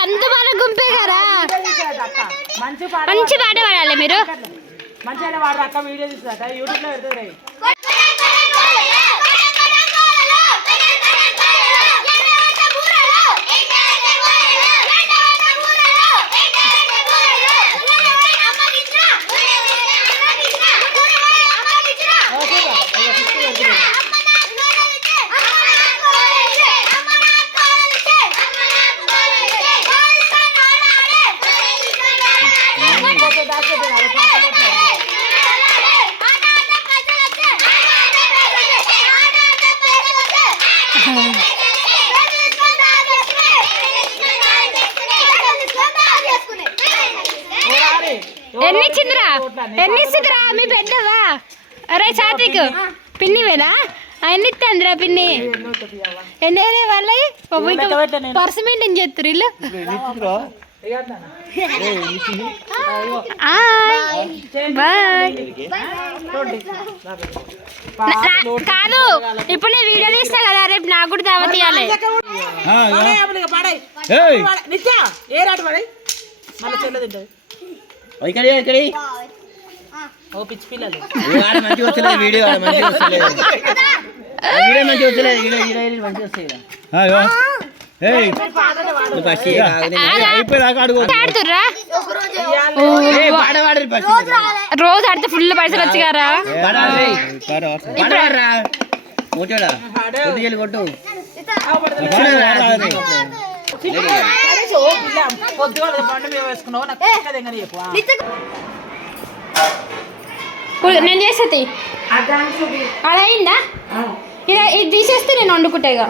అంత గుంపే కదా? మంచి పాట మంచి పాట పాడాలి మీరు. మంచిగా వాడు అక్క వీడియో తీస్తుందట యూట్యూబ్లో పెడుతుంది ఎన్ని ఇచ్చిందిరా ఎన్ని ఇస్తుందిరా మీ పెద్దవా? అరే సాత్విక్ పిన్ని వేనా? ఎన్ని ఇస్తుందిరా పిన్ని? ఎన్ని అరే వాళ్ళవి పర్సు మెయింటైన్ చేస్తారు ఇల్లు? బాయ్ కాదు ఇప్పుడు నేను వీడియో తీస్తా కదా రేపు నాకు కూడా దావత్ ఇవ్వాలి ఓ పిచ్చి పిల్లలు. మంచిగా వస్తలేదు వీడియో మంచిగా వస్తలేదు. ఆ వీడియో మంచిగా వస్తలేదు వీడియో వీడియో వీడియో మంచిగా వస్తాయి రోజు ఆడితే ఫుల్ పైసలు వచ్చి కదా పాట పాడరు, ఏయ్. పాట పాడరా మోటోడా కొట్టు. నేను చేసేది అలా అయిందా? ఇది ఇది తీసేస్తే నేను వండుకుంటా ఇక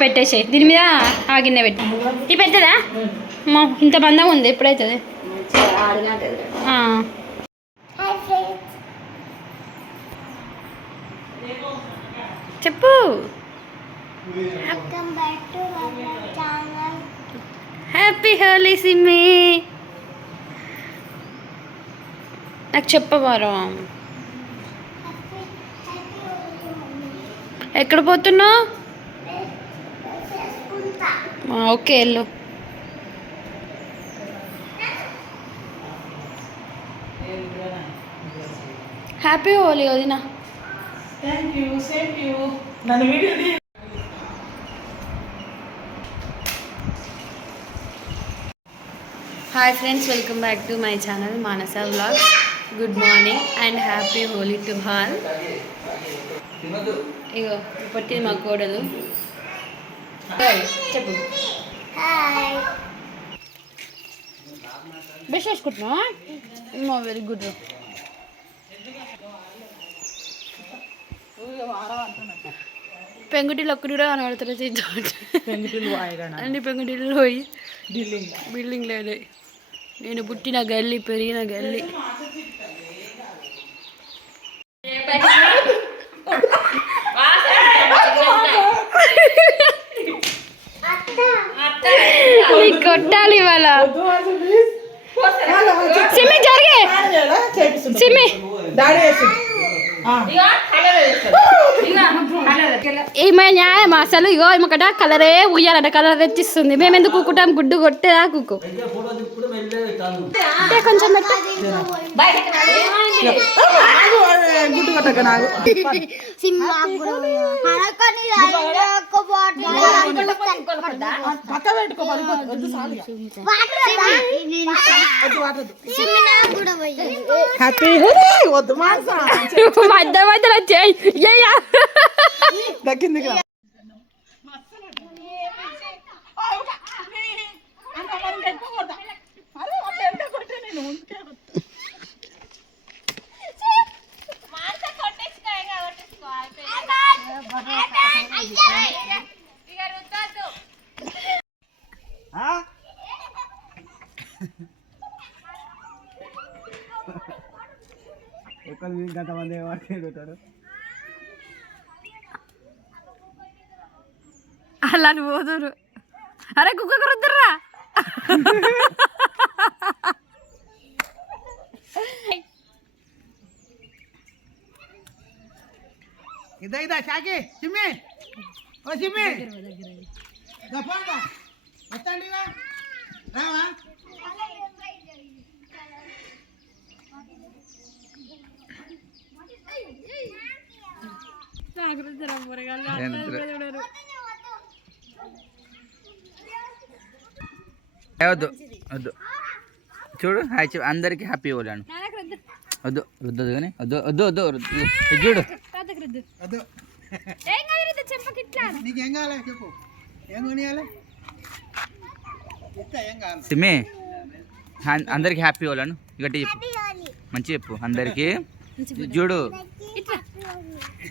పెట్టేసేయ్. దీని మీద ఆ గిన్నె పెట్టి. ఇది పెద్దదా అమ్మో, ఇంత బంధం ఉంది ఎప్పుడైతుంది? ఆ. చెప్పు. హ్యాపీ హోలీ సిమ్మి నాకు చెప్పవారు ఎక్కడ పోతున్నావు? ఓకే వెళ్ళు. హ్యాపీ హోలీ వదిన. Hi friends welcome back to my channel Manasa vlogs good morning and happy Holi to all ఇగో ఇప్పటిది మా కోడలు. చెప్పు. బ్రష్ చేసుకుంటున్నావా? ఏమో వెరీ గుడ్ పెంకుటిలు ఒక్కటి కూడా పెంగిటిల్లు వాయగాన అన్ని పెంకుటిలు పోయి. ఢిల్లింగ్ బిల్డింగ్ లేదు నేను పుట్టిన గల్లీ పెరిగిన గల్లీ. నీకు కొట్టాలి ఇవాళ. సిమ్మి జరిగే. సిమ్మి. ఈమె న్యాయం అసలు. ఇగో ఈమెకట కలరే ఉయ్యాలంట కలర్ తెచ్చిస్తుంది. మేము ఎందుకు కూకుంటాం గుడ్డు కొట్టేదా కుక్కు కొంచెం. గుడ్డు పక్క పెట్టుకో వద్దు హ్యాపీ మధ్య మధ్యలో వచ్చాయి ఎక్కడ గంటమంది వాడికి ఎడుగుతాడు అలా పోదురు అరే కుక్క రుద్దురా ఇదా ఇదా షాకి సిమ్మి ఓ సిమ్మి వస్తాండి రావా? వద్దు వద్దు. చూడు హాయ్ చెప్పు. అందరికి హ్యాపీ ఇవ్వలేను వద్దు వద్దు కానీ వద్దు వద్దు వద్దు చూడు. వద్దు సిమ్మి అందరికి హ్యాపీ ఇవ్వలేను గట్టి చెప్పు. మంచి చెప్పు అందరికి. చూడు